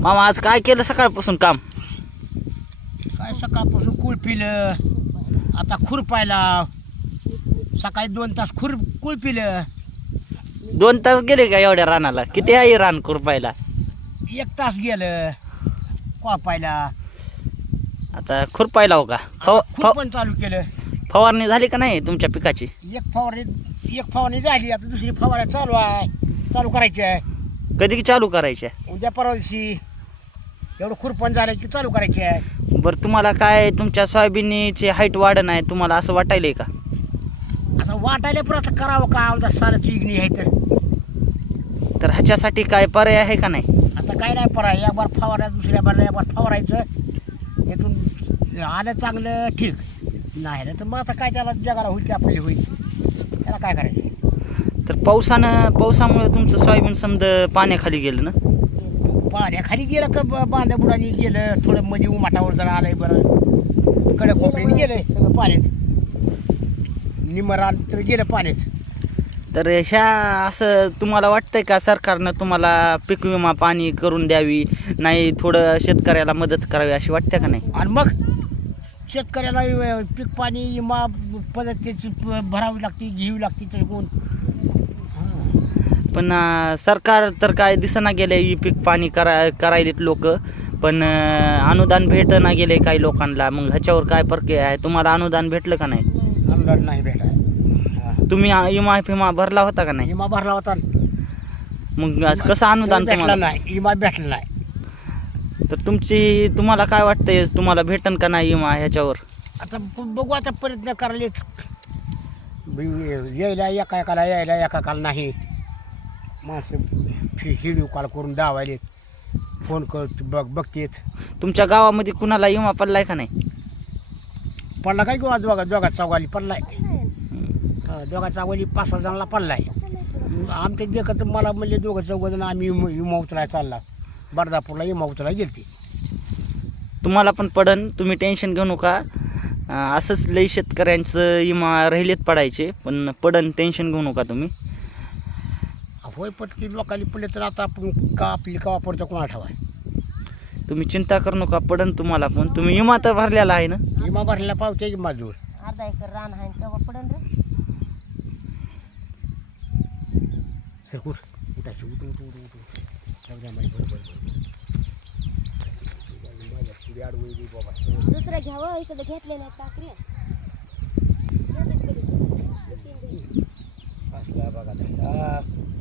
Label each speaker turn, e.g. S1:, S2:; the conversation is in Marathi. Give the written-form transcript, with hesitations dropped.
S1: मामा आज काय केलं सकाळपासून काम?
S2: काय सकाळपासून कुळपिलं, आता खुरपायला सकाळी 2 तास कुळपिलं.
S1: 2 तास गेले का एवढ्या रानाला? किती आहे रान खुरपायला?
S2: 1 तास गेलं कोपायला.
S1: आता खुरपायला हो का?
S2: खुरपण चालू केलं.
S1: फवारणी झाली का नाही तुमच्या पिकाची?
S2: एक फवारणी झाली, आता दुसरी फवारणी चालू करायची आहे.
S1: कधी चालू करायची आहे?
S2: उद्या परवा दिवशी एवढं खुरपण झालं की चालू करायची आहे.
S1: बरं, तुम्हाला काय तुमच्या सोयाबीनची हाईट वाढ नाही तुम्हाला असं वाटायलंय का?
S2: असं वाटायला पण आता करावं का? आमचा साला चिगणी आहे
S1: तर ह्याच्यासाठी काय पर्याय आहे का नाही?
S2: आता काय नाही परा, एक बार फवारा, दुसऱ्या बारला एक बार फवारायचं. यातून आलं चांगलं ठीक, नाही ना तर मग आता काय त्याला जगाला होईल ते आपल्याला होईल, त्याला काय करायचं.
S1: तर पावसामुळे तुमचं सोयाबीन समजा पाण्याखाली गेलं ना?
S2: पाण्याखाली गेलं का बांध्या बुडानी गेलं, थोडं मध्ये उमाटावर जरा आलंय बरं, कडक कोपऱ्याने गेलं सगळं पाण्यात, निमरान तर गेलं पाण्यात.
S1: तर ह्या असं तुम्हाला वाटतंय का सरकारनं तुम्हाला पीक विमा पाणी करून द्यावी, नाही थोडं शेतकऱ्याला मदत करावी अशी वाटते का नाही?
S2: आणि मग शेतकऱ्याला पीक पाणी विमा पद्धतीची भरावी लागते, घ्यावी लागते त्याच्याकडून.
S1: पण सरकार तर काय दिसेना गेले पीक पाणी करायलेत लोक, पण अनुदान भेटना गेले काही लोकांना. मग ह्याच्यावर काय प्रक्रिया आहे? तुम्हाला अनुदान भेटलं का नाही?
S2: अनुदान नाही भेटाय.
S1: तुम्ही विमा फिमा भरला होता का नाही?
S2: विमा भरला होता,
S1: मग कसं अनुदान
S2: भेटला
S1: तुम्हाला?
S2: नाही, विमा भेटला नाही.
S1: तर तुम्हाला काय वाटतंय, तुम्हाला भेटन का नाही विमा ह्याच्यावर?
S2: आता बघू, आता प्रयत्न करायलेत यायला, एकाकाला नाही. माणसं हिडिओ कॉल करून दावायलेत, फोन करत बघतेत.
S1: तुमच्या गावामध्ये कुणाला विमा पडलाय का नाही?
S2: पडला काय किंवा दोघा चौघाली पडलाय, दोघा चौघाली 5-6 जणांना पडलाय. आमच्या देखत मला म्हणले 2-4 जण आम्ही विमा उचलाय चालला, बर्दापूरला विमा उचलाय गेलते.
S1: तुम्हाला पण पडन, तुम्ही टेन्शन घेऊ नका. असंच लई शेतकऱ्यांचं विमा राहिलेत पडायचे, पण पडन, टेन्शन घेऊ नका तुम्ही.
S2: होय, पटकी लोकांनी पडले तर आता आपण का आपली का वापरतो कोणा ठेवाय.
S1: तुम्ही चिंता करू नका, पडन तुम्हाला पण. तुम्ही विमा तर भरलेला आहे ना?
S2: विमा भरलेला पावते की माझूर
S3: अर्धा एकर रान आहे तेव्हा पडन रे.
S2: सर उठायची
S3: दुसरं घ्यावं, इकडे घेतले नाही चाकरी.
S2: बघा